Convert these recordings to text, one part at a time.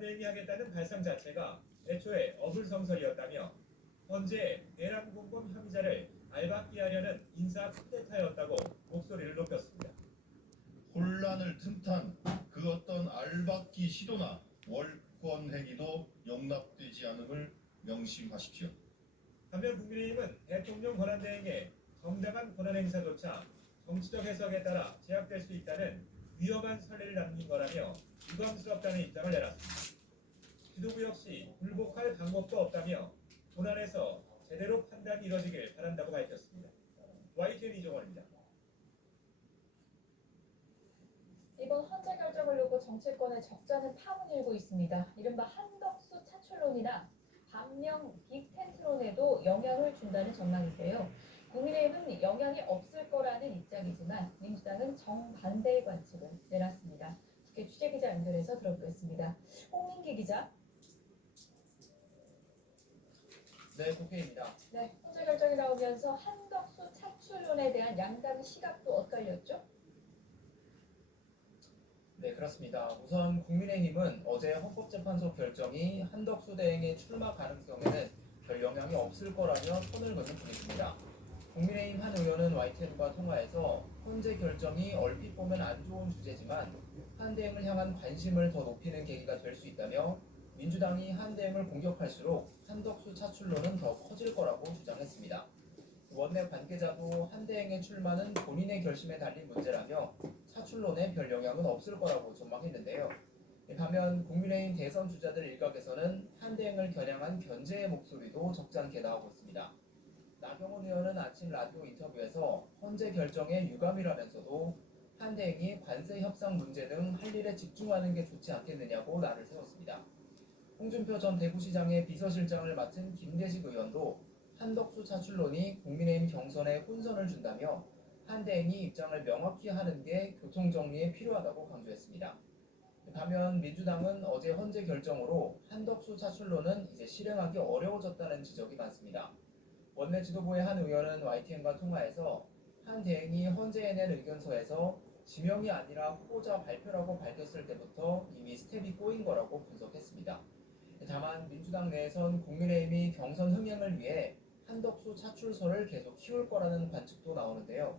한대행이 하겠다는 발상 자체가 애초에 어불성설이었다며 현재 내란 공범 혐의자를 알박기하려는 인사 쿠데타였다고 목소리를 높였습니다. 혼란을 틈탄 그 어떤 알박기 시도나 월권 행위도 용납되지 않음을 명심하십시오. 한편 국민의힘은 대통령 권한대행의 정당한 권한행사조차 정치적 해석에 따라 제약될 수 있다는 위험한 선례를 남긴 거라며 유감스럽다는 입장을 내놨습니다. 지도부 역시 굴복할 방법도 없다며 본안에서 제대로 판단이 이뤄지길 바란다고 밝혔습니다. YTN 이종원입니다. 이번 헌재 결정을 놓고 정치권의 적잖은 파문이 일고 있습니다. 이른바 한덕수 차출론이나 반명 빅텐트론에도 영향을 준다는 전망인데요. 국민의힘은 영향이 없을 거라는 입장이지만 민주당은 정반대의 관측을 내놨습니다. 국회 취재기자 연결해서 들어보겠습니다. 홍민기 기자. 네, 국회입니다. 네, 헌재 결정이 나오면서 한덕수 차출론에 대한 양당 시각도 엇갈렸죠? 네, 그렇습니다. 우선 국민의힘은 어제 헌법재판소 결정이 한덕수 대행의 출마 가능성에는 별 영향이 없을 거라며 선을 그은 분위기입니다. 국민의힘 한 의원은 YTN과 통화에서 헌재 결정이 얼핏 보면 안 좋은 주제지만 한 대행을 향한 관심을 더 높이는 계기가 될 수 있다며 민주당이 한 대행을 공격할수록 한덕수 차출론은 더 커질 거라고 주장했습니다. 원내 관계자도 한 대행의 출마는 본인의 결심에 달린 문제라며 차출론에 별 영향은 없을 거라고 전망했는데요. 반면 국민의힘 대선 주자들 일각에서는 한 대행을 겨냥한 견제의 목소리도 적잖게 나오고 있습니다. 나경원 의원은 아침 라디오 인터뷰에서 헌재 결정에 유감이라면서도 한 대행이 관세 협상 문제 등 할 일에 집중하는 게 좋지 않겠느냐고 날을 세웠습니다. 홍준표 전 대구시장의 비서실장을 맡은 김대식 의원도 한덕수 차출론이 국민의힘 경선에 혼선을 준다며 한 대행이 입장을 명확히 하는 게 교통정리에 필요하다고 강조했습니다. 반면 민주당은 어제 헌재 결정으로 한덕수 차출론은 이제 실행하기 어려워졌다는 지적이 많습니다. 원내 지도부의 한 의원은 YTN과 통화에서 한 대행이 헌재에 낸 의견서에서 지명이 아니라 후보자 발표라고 밝혔을 때부터 이미 스텝이 꼬인 거라고 분석했습니다. 다만 민주당 내에선 국민의힘이 경선 흥행을 위해 한덕수 차출설을 계속 키울 거라는 관측도 나오는데요.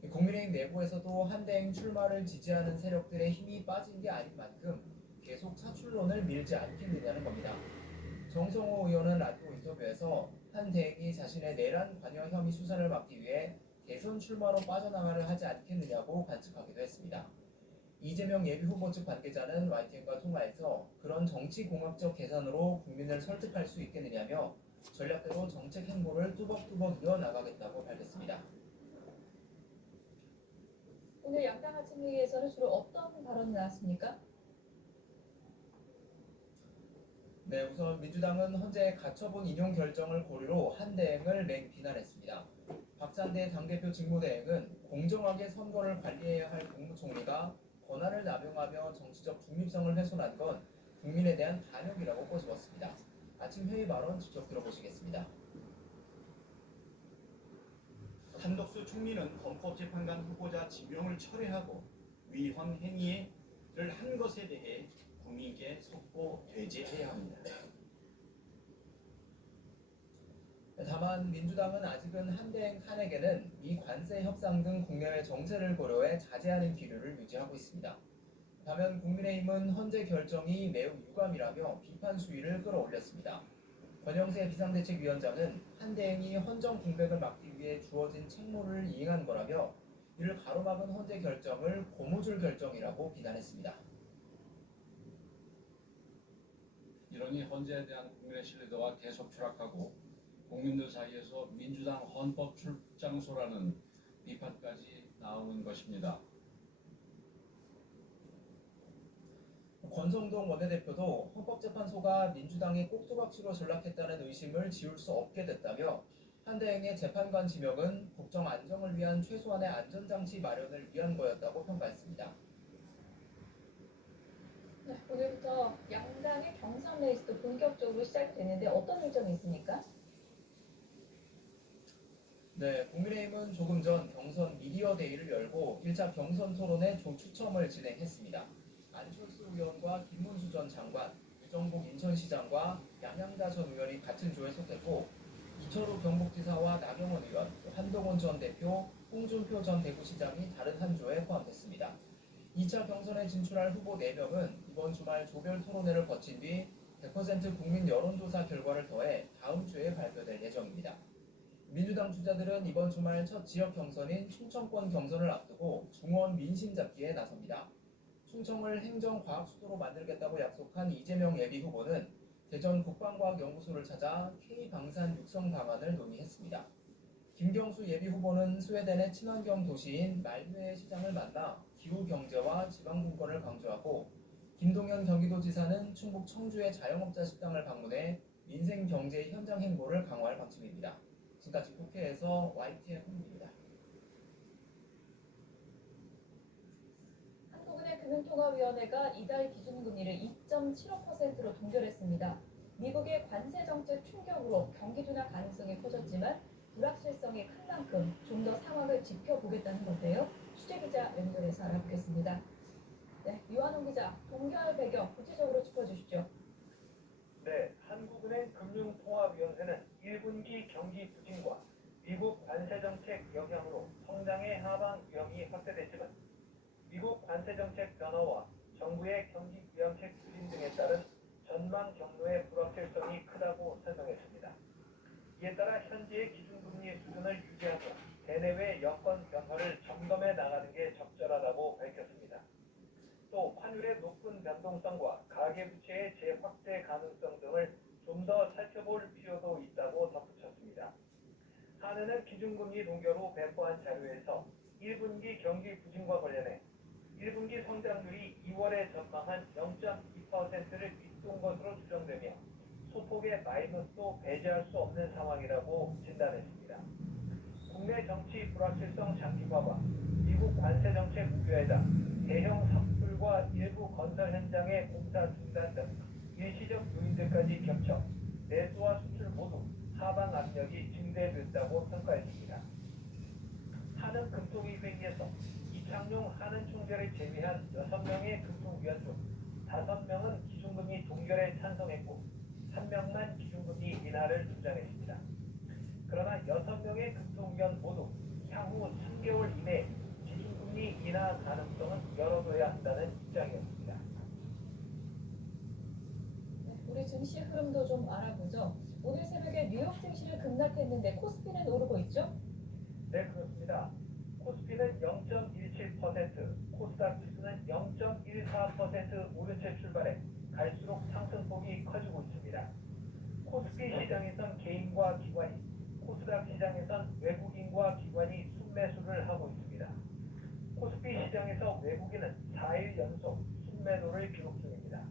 국민의힘 내부에서도 한 대행 출마를 지지하는 세력들의 힘이 빠진 게 아닌 만큼 계속 차출론을 밀지 않겠느냐는 겁니다. 정성호 의원은 라디오 인터뷰에서 한 대행이 자신의 내란 관여 혐의 수사를 막기 위해 대선 출마로 빠져나가려 하지 않겠느냐고 관측하기도 했습니다. 이재명 예비후보 측 관계자는 YTN과 통화에서 그런 정치공학적 계산으로 국민을 설득할 수 있겠느냐며 전략대로 정책 행보를 뚜벅뚜벅 이어나가겠다고 밝혔습니다. 오늘 양당 아침 회의에서는 주로 어떤 발언이 나왔습니까? 네, 우선 민주당은 헌재 가처분 인용 결정을 고리로 한 대행을 맹비난했습니다. 박찬대 당대표 직무대행은 공정하게 선거를 관리해야 할 국무총리가 권한을 남용하며 정치적 중립성을 훼손한 건 국민에 대한 반역이라고 꼬집었습니다. 아침 회의 발언 직접 들어보시겠습니다. 한덕수 총리는 헌법재판관 후보자 지명을 철회하고 위헌 행위를 한 것에 대해 국민께 속보 되제해야 합니다. 다만 민주당은 아직은 한 대행 탄핵에는 미 관세 협상 등 국내외 정세를 고려해 자제하는 기류를 유지하고 있습니다. 반면 국민의힘은 헌재 결정이 매우 유감이라며 비판 수위를 끌어올렸습니다. 권영세 비상대책위원장은 한 대행이 헌정 공백을 막기 위해 주어진 책무를 이행한 거라며 이를 가로막은 헌재 결정을 고무줄 결정이라고 비난했습니다. 이러니 헌재에 대한 국민의 신뢰도가 계속 추락하고 국민들 사이에서 민주당 헌법 출장소라는 비판까지 나오는 것입니다. 권성동 원내대표도 헌법재판소가 민주당의 꼭두각시로 전락했다는 의심을 지울 수 없게 됐다며 한 대행의 재판관 지명은 국정 안정을 위한 최소한의 안전장치 마련을 위한 거였다고 평가했습니다. 네, 오늘부터 양당의 경선 레이스도 본격적으로 시작됐는데 어떤 일정이 있습니까? 네, 국민의힘은 조금 전 경선 미디어 데이를 열고 1차 경선 토론의 조추첨을 진행했습니다. 안철수 의원과 김문수 전 장관, 유정복 인천시장과 양양자 전 의원이 같은 조에 속했고 이철우 경북지사와 나경원 의원, 한동훈 전 대표, 홍준표 전 대구시장이 다른 한 조에 포함됐습니다. 2차 경선에 진출할 후보 4명은 이번 주말 조별 토론회를 거친 뒤 100% 국민 여론조사 결과를 더해 다음 주에 발표될 예정입니다. 민주당 주자들은 이번 주말 첫 지역 경선인 충청권 경선을 앞두고 중원 민심 잡기에 나섭니다. 충청을 행정과학수도로 만들겠다고 약속한 이재명 예비후보는 대전 국방과학연구소를 찾아 K방산 육성 방안을 논의했습니다. 김경수 예비후보는 스웨덴의 친환경 도시인 말르의 시장을 만나 기후경제와 지방분권을 강조하고 김동연 경기도지사는 충북 청주의 자영업자 식당을 방문해 민생경제 현장 행보를 강화할 방침입니다. 지금까지 국회에서 YTN 홍입니다. 한국은행 금융통화위원회가 이달 기준금리를 2.75%로 동결했습니다. 미국의 관세 정책 충격으로 경기 둔화 가능성이 커졌지만 불확실성이 큰 만큼 좀 더 상황을 지켜보겠다는 건데요. 취재기자 연결해서 알아보겠습니다. 네, 유한홍 기자, 동결 배경 구체적으로 짚어주시죠. 네, 한국은행 금융통화위원회는 1분기 경기 부진과 미국 관세정책 영향으로 성장의 하방 위험이 확대됐지만 미국 관세정책 변화와 정부의 경기 부양책 추진 등에 따른 전망 경로의 불확실성이 크다고 설명했습니다. 이에 따라 현재의 기준금리 수준을 유지하고 대내외 여건 변화를 점검해 나가는 게 적절하다고 밝혔습니다. 또 환율의 높은 변동성과 가계부채의 재확대 가능성 등을 좀 더 살펴볼 필요도 있다고 덧붙였습니다. 한은은 기준금리 동결 후 배포한 자료에서 1분기 경기 부진과 관련해 1분기 성장률이 2월에 전망한 0.2%를 밑돈 것으로 추정되며 소폭의 마이너스도 배제할 수 없는 상황이라고 진단했습니다. 국내 정치 불확실성 장기화와 미국 관세 정책 우려에다 대형 섣불과 일부 건설 현장의 공사 중단 등 일시적 요인들까지 겹쳐 내수와 수출 모두 하방 압력이 증대됐다고 평가했습니다. 한은 금통위 회의에서 이창용 한은 총재를 제외한 6명의 금통위원 중 5명은 기준금리 동결에 찬성했고 1명만 기준금리 인하를 주장했습니다. 그러나 6명의 금통위원 모두 향후 3개월 이내 기준금리 인하 가능성은 열어둬야 한다는 입장이었습니다. 네, 우리 증시 흐름도 좀 알아보죠. 오늘 새벽에 뉴욕 증시를 급락했는데 코스피는 오르고 있죠? 네, 그렇습니다. 코스피는 0.17%, 코스닥 지수는 0.14% 오른 채 출발해 갈수록 상승폭이 커지고 있습니다. 코스피 시장에선 개인과 기관이, 코스닥 시장에선 외국인과 기관이 순매수를 하고 있습니다. 코스피 시장에서 외국인은 4일 연속 순매도를 기록 중입니다.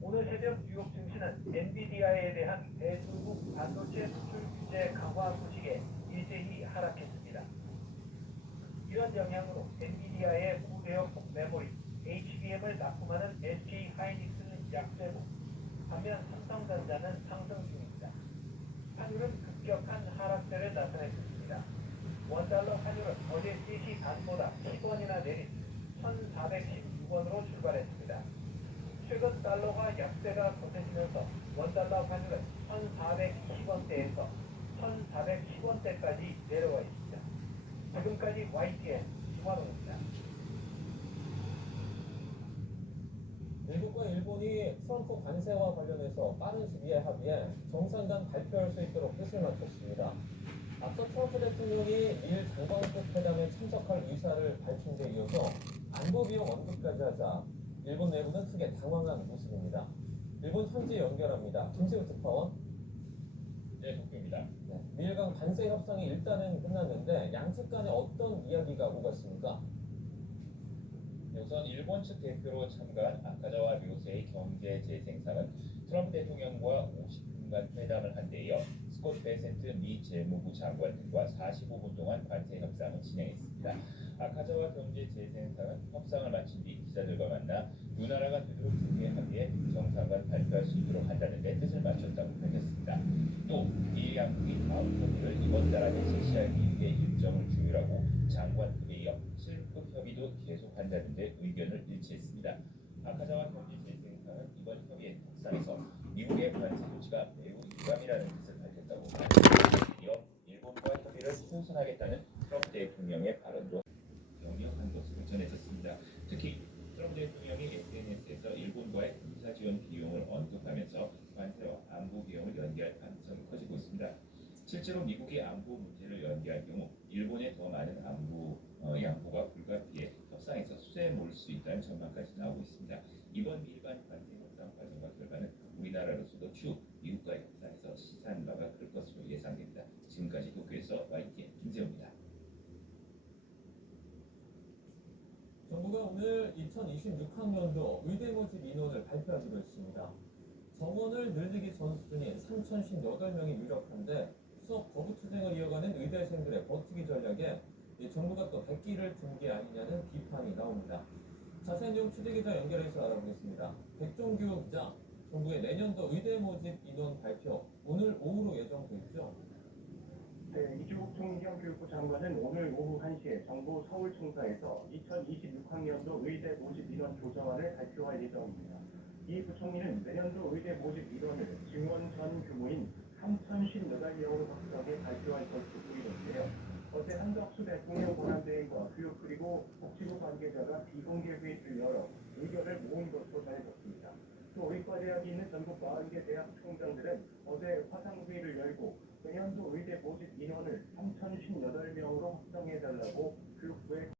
오늘 새벽 뉴욕 증시는 엔비디아에 대한 대중국 반도체 수출 규제 강화 소식에 일제히 하락했습니다. 이런 영향으로 엔비디아의 고대역폭 메모리 HBM을 납품하는 SK 하이닉스는 약세고 반면 삼성전자는 상승 중입니다. 환율은 급격한 하락세를 나타냈습니다. 원달러 환율은 어제 3시 반보다 10원이나 내린 1,416원으로 출발했습니다. 최근 달러가 약세가 거세지면서 원달러 환율은 1,420원대에서 1,410원대까지 내려와 있습니다. 지금까지 YTN 김환웅입니다. 미국과 일본이 트럼프 관세와 관련해서 빠른 시기에 합의해 정상 간 발표할 수 있도록 뜻을 맞췄습니다. 앞서 트럼프 대통령이 미 장관급 회담에 참석할 의사를 밝힌 데 이어서 안보 비용 언급까지 하자 일본 내부는 크게 당황한 모습입니다. 일본 현지 연결합니다. 김세우 특파원. 네, 덕규입니다. 네, 미일 간 관세 협상이 일단은 끝났는데 양측 간에 어떤 이야기가 오갔습니까? 우선 일본 측 대표로 참가한 아카자와 료세이 경제 재생상은 트럼프 대통령과 50분간 회담을 한 데 이어 스콧 베센트 미 재무부 장관 등과 45분 동안 관세 협상을 진행했습니다. 아카자와 경제 재생상은 협상을 마친 뒤 기자들과 만나 두 나라가 되도록 세계 합의에 정상 간 발표할 수 있도록 한다는 데 뜻을 맞췄다고 밝혔습니다. 또 이 양국이 다음 협의를 이번 달 안에 실시하기 위해 일정을 조율하고 장관급에 이어 실급 협의도 계속한다는 데 의견을 일치했습니다. 아카자와 경제 재생상은 이번 협의의 턱상에 조치가 매우 유감이라는 뜻을 밝혔다고 말했습니다. 이어 일본과 협의를 추진하겠다는 트럼프 대통령의 발언도 경력한 것으로 전해졌습니다. 특히 트럼프 대통령이 SNS에서 일본과의 군사 지원 비용을 언급하면서 관세와 안보 비용을 연기할 가능성이 커지고 있습니다. 실제로 미국이 안보 문제를 연기할 경우 일본에 더 많은 안보 양보가 불가피해 협상에서 수세에 몰릴 수 있다는 전망까지 나오고 있습니다. 이번 미일 간 관세 협상 과정과 결과는 우리나라로서도 추후 미국과의 협상에서 시사하는 바가 클 것으로 예상됩니다. 지금까지 도쿄에서 YTN 김세호입니다. 정부가 오늘 2026학년도 의대 모집 인원을 발표하기로 했습니다. 정원을 늘리기 전 수준인 3,058명이 유력한데 수업 거부 투쟁을 이어가는 의대생들의 버티기 전략에 정부가 또 백기를 든 게 아니냐는 비판이 나옵니다. 자세한 내용 취재기자 연결해서 알아보겠습니다. 백종규 기자, 정부의 내년도 의대 모집 인원 발표 오늘 오후로 예정돼 있죠? 네, 이주국 총리 겸 교육부 장관은 오늘 오후 1시에 정부 서울청사에서 2026학년도 의대 모집 인원 조정안을 발표할 예정입니다. 이 부총리는 내년도 의대 모집 인원을 증원 전 규모인 3,058명으로 확정해 발표할 것으로 보이는데요. 어제 한덕수 대통령 권한대행과 교육 그리고 복지부 관계자가 비공개 회의를 열어 의견을 모은 것으로 전해졌습니다. 또 의과대학이 있는 전국 40개 대학 총장들은 어제 화상회의를 열고 내년도 의대 모집 인원을 3,058명으로 확정해달라고 교육부에